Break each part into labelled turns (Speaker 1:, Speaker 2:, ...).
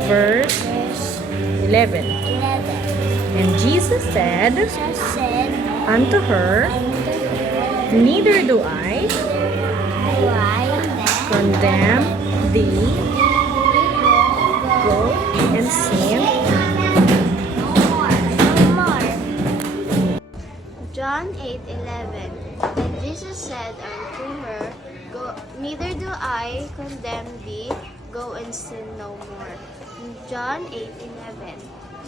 Speaker 1: verse 11. And Jesus said unto her, Neither do I condemn thee. Go and sin.
Speaker 2: John 8:11. And Jesus said unto her, Neither do I condemn thee, go and sin no more. John 8:11.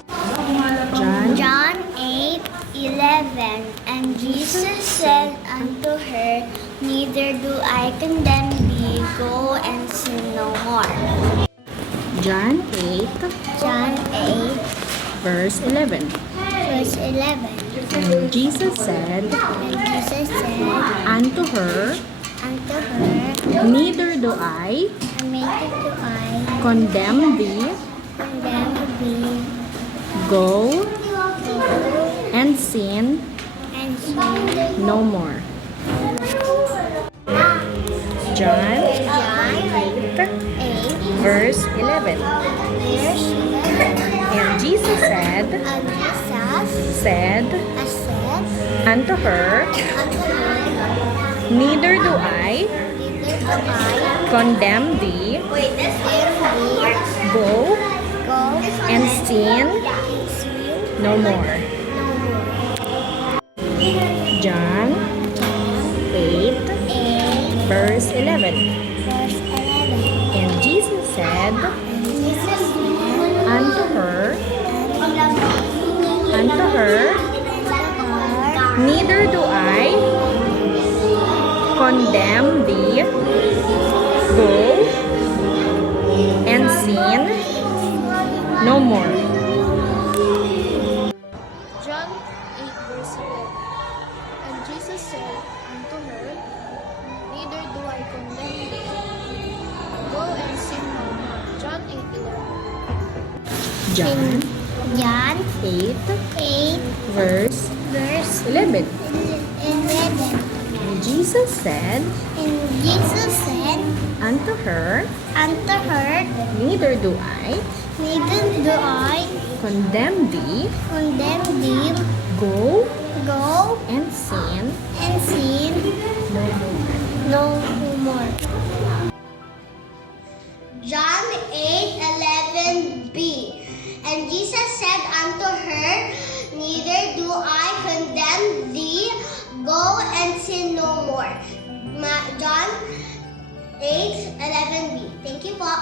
Speaker 3: John 8:11. And Jesus said unto her, Neither do I condemn thee, go and sin no more.
Speaker 1: John 8,
Speaker 3: John 8,
Speaker 1: verse 11.
Speaker 3: verse 11.
Speaker 1: And Jesus said
Speaker 3: And Jesus said
Speaker 1: unto her,
Speaker 3: unto her,
Speaker 1: Neither do I
Speaker 3: Neither do I
Speaker 1: condemn thee.
Speaker 3: condemn thee,
Speaker 1: Go
Speaker 3: go
Speaker 1: and sin
Speaker 3: and sin
Speaker 1: no more. John
Speaker 3: John
Speaker 1: 8,
Speaker 3: 8,
Speaker 1: verse 11.
Speaker 3: verse 11.
Speaker 1: And Jesus said
Speaker 3: And Jesus
Speaker 1: said
Speaker 3: said
Speaker 1: unto her,
Speaker 3: unto her,
Speaker 1: Neither do I
Speaker 3: Neither do I
Speaker 1: condemn thee.
Speaker 3: condemn thee,
Speaker 1: Go
Speaker 3: go
Speaker 1: and sin
Speaker 3: and sin
Speaker 1: no more.
Speaker 3: no more.
Speaker 1: John 8,
Speaker 3: 8,
Speaker 1: verse 11.
Speaker 3: verse 11.
Speaker 1: And Jesus said
Speaker 3: And Jesus said
Speaker 1: unto her,
Speaker 3: unto her,
Speaker 1: Neither do I condemn thee. Go and sin no more.
Speaker 2: John 8 verse 11. And Jesus said unto her, Neither do I condemn thee. Go and sin no more. John 8:11.
Speaker 1: John
Speaker 3: John
Speaker 1: 8,
Speaker 3: 8,
Speaker 1: verse
Speaker 3: verse
Speaker 1: 11.
Speaker 3: 11.
Speaker 1: And Jesus said
Speaker 3: And Jesus said
Speaker 1: unto her,
Speaker 3: unto her,
Speaker 1: Neither do I
Speaker 3: Neither do I
Speaker 1: condemn thee.
Speaker 3: condemn thee,
Speaker 1: Go
Speaker 3: go
Speaker 1: and sin
Speaker 3: and sin
Speaker 1: no more.
Speaker 3: no more. John 8:11b. And Jesus said unto her, Neither do I condemn thee, go and sin no more. John 8:11b. Thank you po.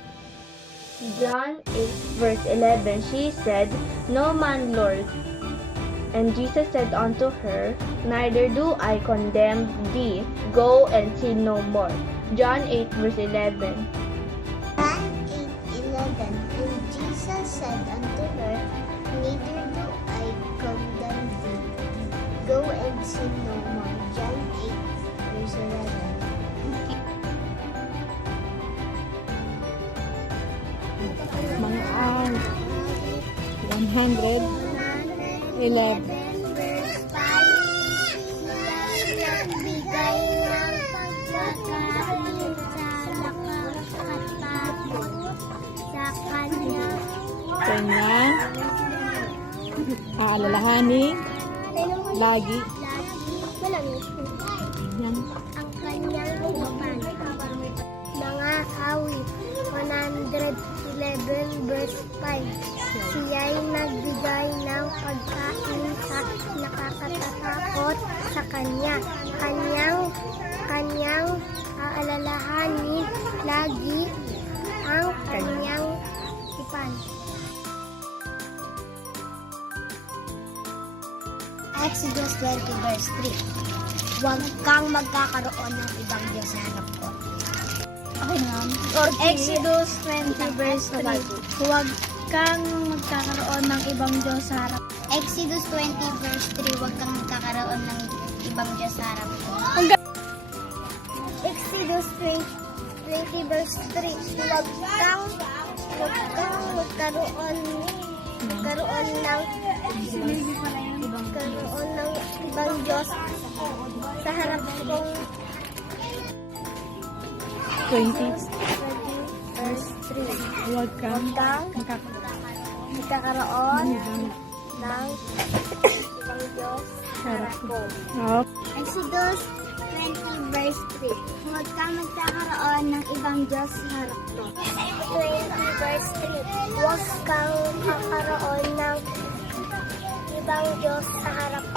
Speaker 2: John 8 verse 11. She said, No man, Lord. And Jesus said unto her, Neither do I condemn thee. Go and sin no more. John 8 verse 11.
Speaker 3: John 8:11. And Jesus said unto her, Neither do I condemn thee. Go and sin no more. John 8 verse 11.
Speaker 1: Mga 111.
Speaker 3: verse 5. Nagbigay ng pagkakain sa nakakatapos sa kanya.
Speaker 1: Kanya aalalahanin lagi. Yan.
Speaker 3: Ang kanyang upan. Mga awit 111 verse 5. Siya'y nagbigay ng pagkain sa nakakatakot sa kanya. Kanyang aalalahanin lagi ang kanyang ipan. Exodus 20 verse 3. Huwag kang magkakaroon ng ibang Diyos sa harap ko. Okay na. Exodus 20 verse 3. Huwag kang magkakaroon ng ibang Diyos sa harap. Exodus 20 verse 3. Huwag kang magkakaroon ng ibang Diyos sa harap ko. Exodus 20 verse 3. Huwag kang magkaroon ng ibang Diyos sa harap kong
Speaker 1: 20.
Speaker 3: verse 3. 3.
Speaker 1: Huwag kang
Speaker 3: Huwag kang magkakaroon
Speaker 1: ibang
Speaker 3: ng ibang Diyos sa harap ko.
Speaker 1: oh,
Speaker 3: Exodus 20 verse 3. Huwag kang magkakaroon ng ibang Diyos sa harap ko. 20 verse 3. Huwag kang kakaroon ng ibang Diyos sa harap ko.